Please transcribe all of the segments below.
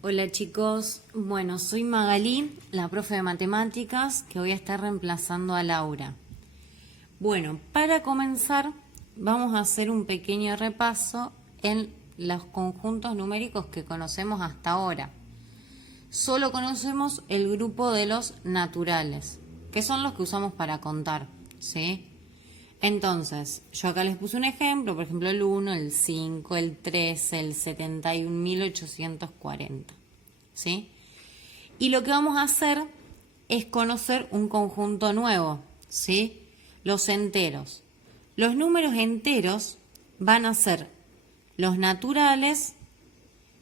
Hola chicos, bueno, soy Magalí, la profe de matemáticas, que voy a estar reemplazando a Laura. Bueno, para comenzar vamos a hacer un pequeño repaso en los conjuntos numéricos que conocemos hasta ahora. Solo conocemos el grupo de los naturales, que son los que usamos para contar, ¿sí? Entonces, yo acá les puse un ejemplo, por ejemplo el 1, el 5, el 13, el 71.840, ¿sí? Y lo que vamos a hacer es conocer un conjunto nuevo, ¿sí? Los enteros. Los números enteros van a ser los naturales,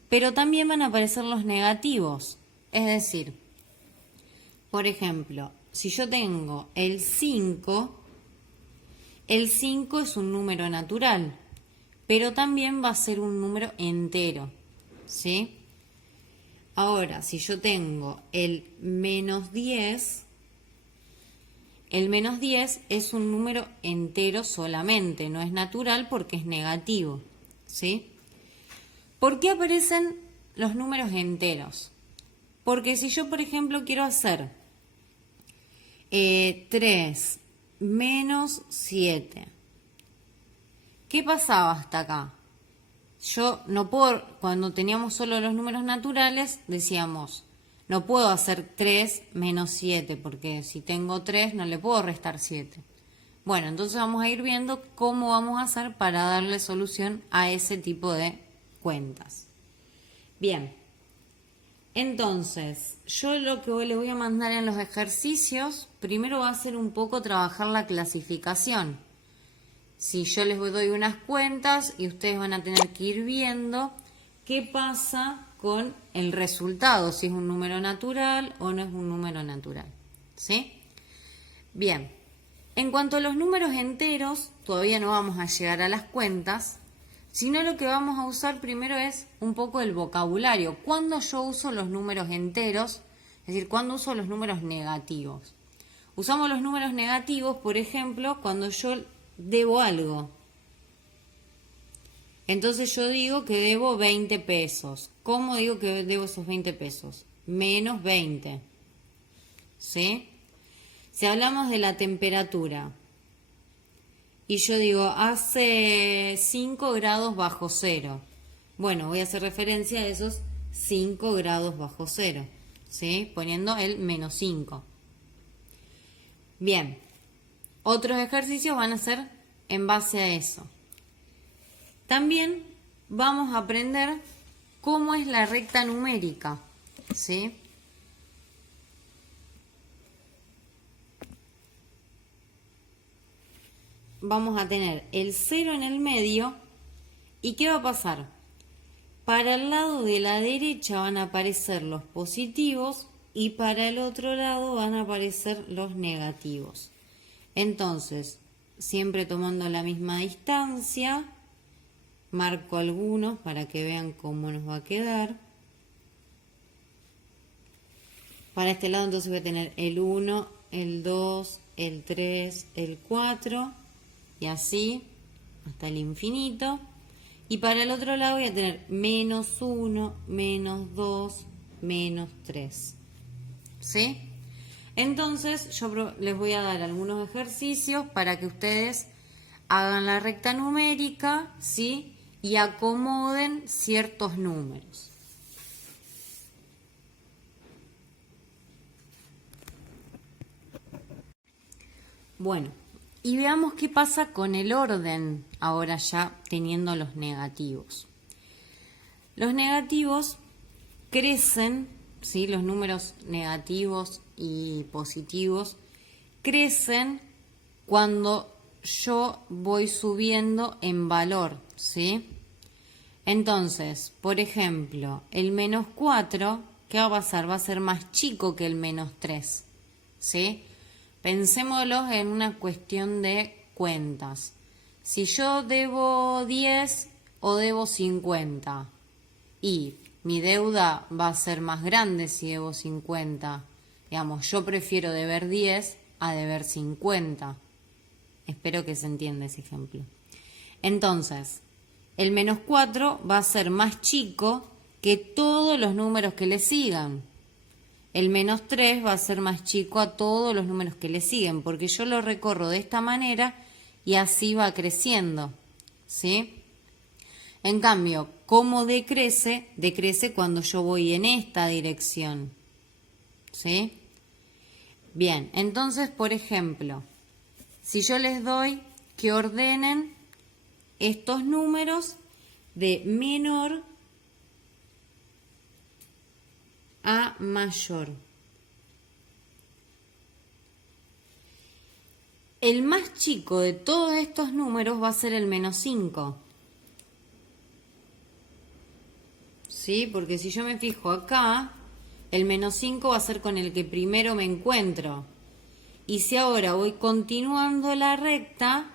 pero también van a aparecer los negativos. Es decir, por ejemplo, si yo tengo el 5 es un número natural, pero también va a ser un número entero, ¿sí? Ahora, si yo tengo el -10, el -10 es un número entero solamente, no es natural porque es negativo, ¿sí? ¿Por qué aparecen los números enteros? Porque si yo, por ejemplo, quiero hacer 3 menos 7, ¿qué pasaba hasta acá? Yo no puedo, cuando teníamos solo los números naturales, decíamos, no puedo hacer 3 menos 7, porque si tengo 3 no le puedo restar 7. Bueno, entonces vamos a ir viendo cómo vamos a hacer para darle solución a ese tipo de cuentas. Bien, entonces, yo lo que les voy a mandar en los ejercicios, primero va a ser un poco trabajar la clasificación. Si yo les doy unas cuentas y ustedes van a tener que ir viendo qué pasa con el resultado, si es un número natural o no es un número natural, ¿sí? Bien, en cuanto a los números enteros, todavía no vamos a llegar a las cuentas, sino lo que vamos a usar primero es un poco el vocabulario. ¿Cuándo yo uso los números enteros? Es decir, ¿cuándo uso los números negativos? Usamos los números negativos, por ejemplo, cuando yo debo algo. Entonces yo digo que debo 20 pesos. ¿Cómo digo que debo esos 20 pesos? Menos 20. ¿Sí? Si hablamos de la temperatura y yo digo hace 5 grados bajo cero. Bueno, voy a hacer referencia a esos 5 grados bajo cero. ¿Sí? Poniendo el menos 5. Bien. Otros ejercicios van a ser en base a eso. También vamos a aprender cómo es la recta numérica, ¿sí? Vamos a tener el 0 en el medio. ¿Y qué va a pasar? Para el lado de la derecha van a aparecer los positivos y para el otro lado van a aparecer los negativos. Entonces, siempre tomando la misma distancia, marco algunos para que vean cómo nos va a quedar. Para este lado entonces voy a tener el 1, el 2, el 3, el 4 y así hasta el infinito. Y para el otro lado voy a tener menos 1, menos 2, menos 3. ¿Sí? Entonces yo les voy a dar algunos ejercicios para que ustedes hagan la recta numérica, ¿sí? Y acomoden ciertos números. Bueno, y veamos qué pasa con el orden, ahora ya teniendo los negativos. Los negativos crecen, ¿sí? Los números negativos y positivos crecen cuando yo voy subiendo en valor, ¿sí? Entonces, por ejemplo, el menos 4, ¿qué va a pasar? Va a ser más chico que el menos 3, ¿sí? Pensémoslo en una cuestión de cuentas. Si yo debo 10 o debo 50 y mi deuda va a ser más grande si debo 50, digamos, yo prefiero deber 10 a deber 50. Espero que se entienda ese ejemplo. Entonces, el menos 4 va a ser más chico que que todos los números que le sigan. El menos 3 va a ser más chico a todos los números que le siguen, porque yo lo recorro de esta manera y así va creciendo, ¿sí? En cambio, ¿cómo decrece? Decrece cuando yo voy en esta dirección, ¿sí? Bien, entonces, por ejemplo, si yo les doy que ordenen estos números de menor a mayor. El más chico de todos estos números va a ser el menos 5. ¿Sí? Porque si yo me fijo acá, el menos 5 va a ser con el que primero me encuentro. Y si ahora voy continuando la recta,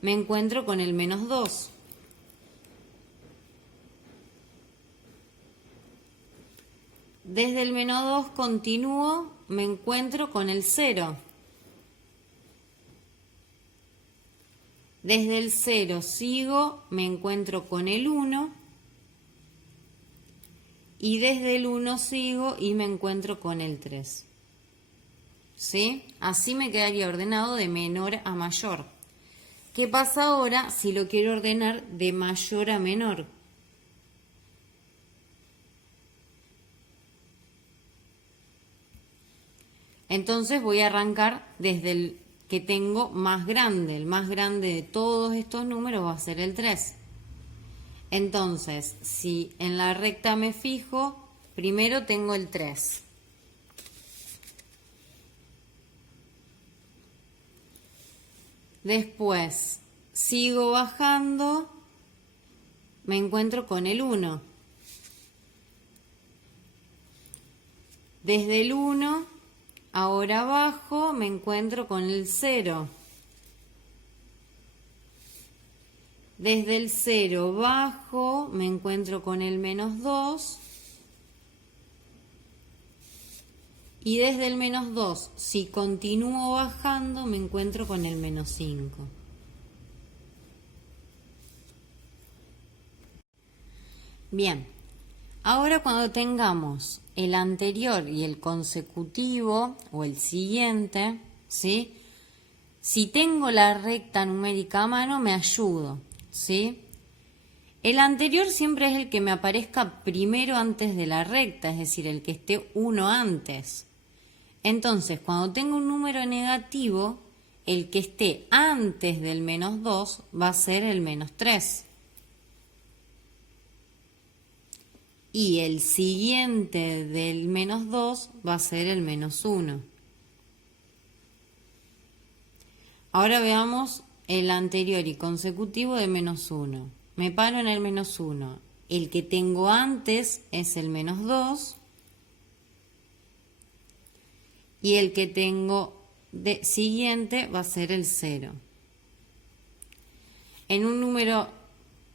me encuentro con el menos 2. Desde el menos 2 continúo, me encuentro con el 0. Desde el 0 sigo, me encuentro con el 1. Y desde el 1 sigo y me encuentro con el 3. ¿Sí? Así me quedaría ordenado de menor a mayor. ¿Qué pasa ahora si lo quiero ordenar de mayor a menor? Entonces voy a arrancar desde el que tengo más grande. El más grande de todos estos números va a ser el 3. Entonces, si en la recta me fijo, primero tengo el 3. Después, sigo bajando, me encuentro con el 1. Desde el 1, ahora bajo, me encuentro con el 0. Desde el 0 bajo, me encuentro con el menos 2. Y desde el menos 2, si continúo bajando, me encuentro con el menos 5. Bien, ahora cuando tengamos el anterior y el consecutivo, o el siguiente, ¿sí? Si tengo la recta numérica a mano, me ayudo, ¿sí? El anterior siempre es el que me aparezca primero antes de la recta, es decir, el que esté uno antes. Entonces, cuando tengo un número negativo, el que esté antes del menos 2 va a ser el menos 3. Y el siguiente del menos 2 va a ser el menos 1. Ahora veamos el anterior y consecutivo de menos 1. Me paro en el menos 1. El que tengo antes es el menos 2. Y el que tengo de siguiente va a ser el 0. En un número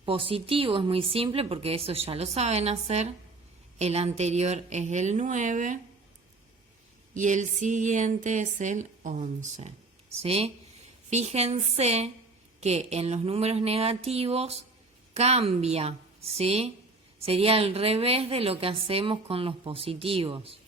positivo es muy simple porque eso ya lo saben hacer. El anterior es el 9 y el siguiente es el 11. ¿Sí? Fíjense que en los números negativos cambia, ¿sí? Sería al revés de lo que hacemos con los positivos.